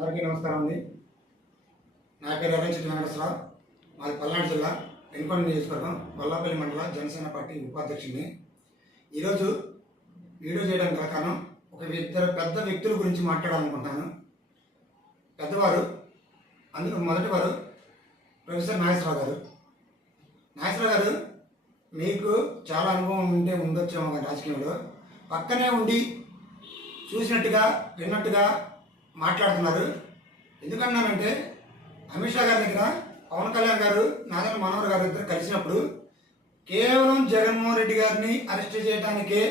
అందరికీ నమస్కారం అండి. నా పేరు ఎర్రంచెట్టి వెంకటేశ్వరరావు. మాది పల్నాడు జిల్లా వెనుకొండ నియోజకవర్గం వల్లాపల్లి మండల జనసేన పార్టీ ఉపాధ్యక్షుడిని. ఈరోజు వీడియో చేయడానికి కారణం ఇద్దరు పెద్ద వ్యక్తుల గురించి మాట్లాడాలనుకుంటాను. పెద్దవారు, అందులో మొదటివారు ప్రొఫెసర్ నాగేశ్వరరావు గారు. నాగేశ్వరరావు గారు మీకు చాలా అనుభవం ఉండొచ్చేమో కానీ రాజకీయంలో పక్కనే ఉండి చూసినట్టుగా విన్నట్టుగా మాట్లాడుతున్నారు. ఎందుకన్నానంటే అమిత్ షా గారి దగ్గర పవన్ కళ్యాణ్ గారు, నాదెండ్ల మనోహర్ గారు ఇద్దరు కలిసినప్పుడు కేవలం జగన్మోహన్ రెడ్డి గారిని అరెస్ట్ చేయడానికే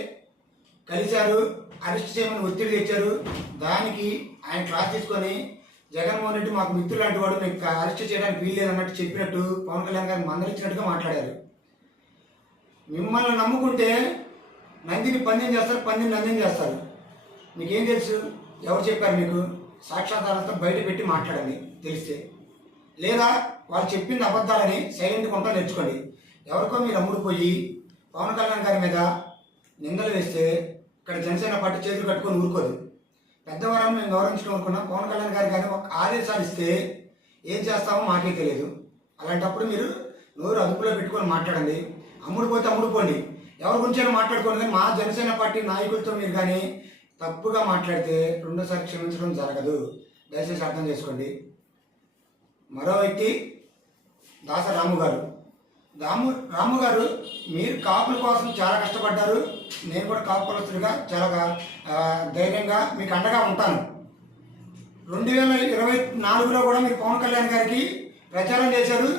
కలిశారు, అరెస్ట్ చేయమని ఒత్తిడి తెచ్చారు. దానికి ఆయన క్లాస్ తీసుకొని జగన్మోహన్ రెడ్డి మాకు మిత్రులు లాంటి వాడు, మీకు అరెస్ట్ చేయడానికి వీల్లేదన్నట్టు చెప్పినట్టు పవన్ కళ్యాణ్ గారిని మందలించినట్టుగా మాట్లాడారు. మిమ్మల్ని నమ్ముకుంటే నందిని పందెం చేస్తారు, పందిని నందిని చేస్తారు. మీకేం తెలుసు? ఎవరు చెప్పారు మీకు? సాక్షాధారంతో బయట పెట్టి మాట్లాడండి తెలిస్తే, లేదా వాళ్ళు చెప్పింది అబద్ధాలని సైలెంట్గా ఉంటా నేర్చుకోండి. ఎవరికో మీరు అమ్ముడుపోయి పవన్ కళ్యాణ్ గారి మీద నిందలు వేస్తే ఇక్కడ జనసేన పార్టీ చేతులు కట్టుకొని ఊరుకోదు. పెద్దవారాన్ని మేము గౌరవించడం అనుకున్నాం. పవన్ కళ్యాణ్ గారు కానీ ఒక ఆదేశాలు ఇస్తే ఏం చేస్తామో మాకే తెలియదు. అలాంటప్పుడు మీరు నోరు అదుపులో పెట్టుకొని మాట్లాడండి. అమ్ముడుపోతే అమ్ముడుపోండి, ఎవరి గురించి మాట్లాడుకోండి. కానీ మా జనసేన పార్టీ నాయకులతో మీరు కానీ తప్పుగా మాట్లాడితే రెండోసారి క్షమించడం జరగదు. దయచేసి అర్థం చేసుకోండి. మరో వ్యక్తి దాస రాము గారు. రాము గారు, మీరు కాపుల కోసం చాలా కష్టపడ్డారు. నేను కూడా కాపు కులస్తుడిగా చాలా ధైర్యంగా మీకు అండగా ఉంటాను. 2024లో కూడా మీరు పవన్ కళ్యాణ్ గారికి ప్రచారం చేశారు.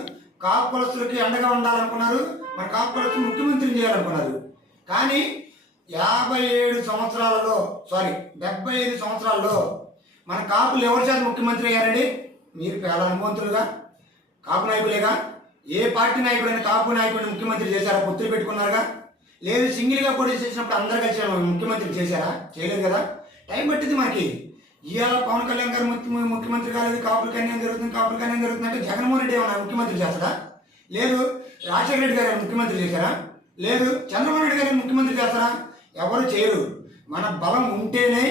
కాపు కులస్తులకి అండగా ఉండాలనుకున్నారు, మన కాపు కులస్తులు ముఖ్యమంత్రిని చేయాలనుకున్నారు. కానీ 75 సంవత్సరాలలో మన కాపులు ఎవరి చేత ముఖ్యమంత్రి అయ్యారండి? మీరు చాలా అనుభవంతులుగా కాపు నాయకులేగా. ఏ పార్టీ నాయకుడైనా కాపు నాయకుడిని ముఖ్యమంత్రి చేశారా? పొత్తులు పెట్టుకున్నారుగా. లేదు సింగిల్గా పోటీ చేసినప్పుడు అందరు కలిసి ముఖ్యమంత్రి చేశారా? చేయలేదు కదా. టైం పట్టింది మనకి. ఇవాళ పవన్ కళ్యాణ్ గారు ముఖ్యమంత్రి కాలేదు, కాపులకి అన్యాయం జరుగుతుంది అంటే జగన్మోహన్ రెడ్డి ఏమన్నా ముఖ్యమంత్రి చేస్తారా? లేదు. రాజశేఖర రెడ్డి గారు ముఖ్యమంత్రి చేశారా? లేదు. చంద్రబాబు నాయుడు గారు ముఖ్యమంత్రి చేస్తారా? ఎవరు చేయరు. మన బలం ఉంటేనే,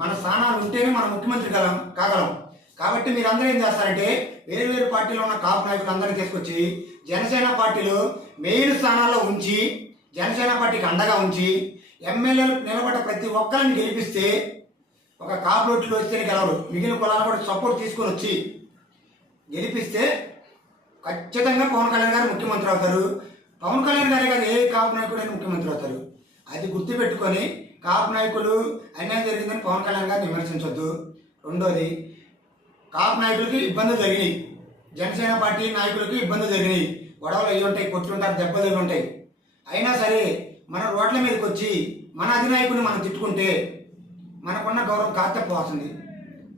మన స్థానాలు ఉంటేనే మనం ముఖ్యమంత్రి కాగలం. కాబట్టి మీరు అందరూ ఏం చేస్తారంటే వేరు పార్టీలో ఉన్న కాపు నాయకులు అందరినీ తీసుకొచ్చి జనసేన పార్టీలో మెయిన్ స్థానాల్లో ఉంచి, జనసేన పార్టీకి అండగా ఉంచి, ఎమ్మెల్యేలు నిలబడ్డ ప్రతి ఒక్కరిని గెలిపిస్తే, ఒక కాపు రోడ్లు వస్తేనే గెలవరు, మిగిలిన కులాలను కూడా సపోర్ట్ తీసుకొని వచ్చి గెలిపిస్తే ఖచ్చితంగా పవన్ కళ్యాణ్ గారు ముఖ్యమంత్రి అవుతారు. పవన్ కళ్యాణ్ గారే కాదు, ఏ కాపు నాయకుడైనా ముఖ్యమంత్రి అవుతారు. అది గుర్తుపెట్టుకొని కాపు నాయకులు అన్యాయం జరిగిందని పవన్ కళ్యాణ్ గారిని విమర్శించొద్దు. రెండోది, కాపు నాయకులకి ఇబ్బందులు జరిగినాయి, జనసేన పార్టీ నాయకులకి ఇబ్బందులు జరిగినాయి. గొడవలు అయ్యి ఉంటాయి, కొట్లుంటారు, దెబ్బలు ఉంటాయి. అయినా సరే మన రోడ్ల మీదకి వచ్చి మన అధినాయకుడిని మనం తిట్టుకుంటే మనకున్న గౌరవం కాకపోతుంది.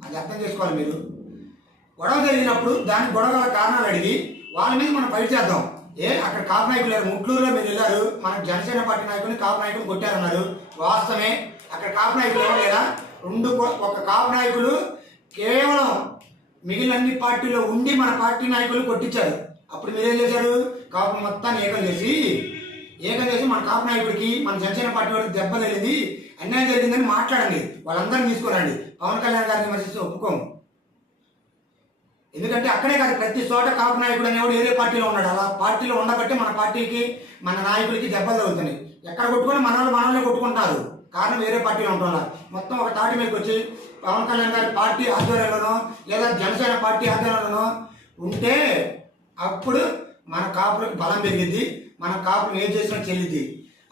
అది అర్థం చేసుకోవాలి మీరు. గొడవ జరిగినప్పుడు దాని గొడవ కారణాలు అడిగి వాళ్ళ మీద మనం ఫైట్ చేద్దాం. అక్కడ కాపు నాయకులు లేరు. ముట్లూరులో మీరు వెళ్ళారు, మన జనసేన పార్టీ నాయకుని కాపు నాయకులు కొట్టారన్నారు. వాస్తవమే. అక్కడ కాపు నాయకులు ఎవరు లేదా? ఒక కాపు నాయకులు కేవలం మిగిలిన అన్ని పార్టీలో ఉండి మన పార్టీ నాయకులు కొట్టించారు. అప్పుడు మీరేం చేశారు? కాపు మొత్తాన్ని ఏకం చేసి మన కాపు నాయకుడికి, మన జనసేన పార్టీ వాడికి దెబ్బ తగిలింది, అన్యాయం జరిగిందని మాట్లాడండి. వాళ్ళందరినీ తీసుకురండి. పవన్ కళ్యాణ్ గారిని విమర్శిస్తూ ఒప్పుకోము. ఎందుకంటే అక్కడే కాదు, ప్రతి చోట కాపు నాయకుడు అనేవాడు వేరే పార్టీలో ఉన్నాడు. అలా పార్టీలో ఉండబట్టి మన పార్టీకి, మన నాయకులకి దెబ్బలు తగులుతున్నాయి. ఎక్కడ కొట్టుకొని మనల్ని కొట్టుకుంటారు. కారణం వేరే పార్టీలో ఉంటున్నా. మొత్తం ఒక తాటి మీదకి వచ్చి పవన్ కళ్యాణ్ గారి పార్టీ ఆధ్వర్యంలోనో లేదా జనసేన పార్టీ ఆధ్వర్యంలోనో ఉంటే అప్పుడు మన కాపులకు బలం పెరిగిద్ది, మన కాపులు ఏం చేసినా చెల్లిద్ది.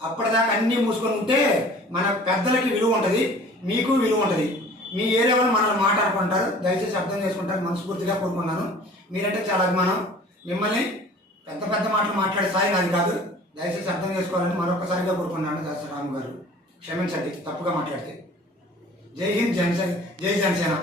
అప్పటిదాకా అన్నీ మూసుకొని ఉంటే మన పెద్దలకి విలువ ఉంటుంది, మీకు విలువ ఉంటుంది. మీ ఏరియా వాళ్ళు మనల్ని మాట్లాడుకుంటారు. దయచేసి అర్థం చేసుకుంటారు. మనస్ఫూర్తిగా కోరుకున్నాను. మీరంటే చాలా అభిమానం. మిమ్మల్ని పెద్ద మాటలు మాట్లాడే స్థాయి నాది కాదు. దయచేసి అర్థం చేసుకోవాలని మరొకసారిగా కోరుకున్నాను. దాస రాము గారు క్షమించండి తప్పుగా మాట్లాడితే. జై హింద్, జై జనసేన.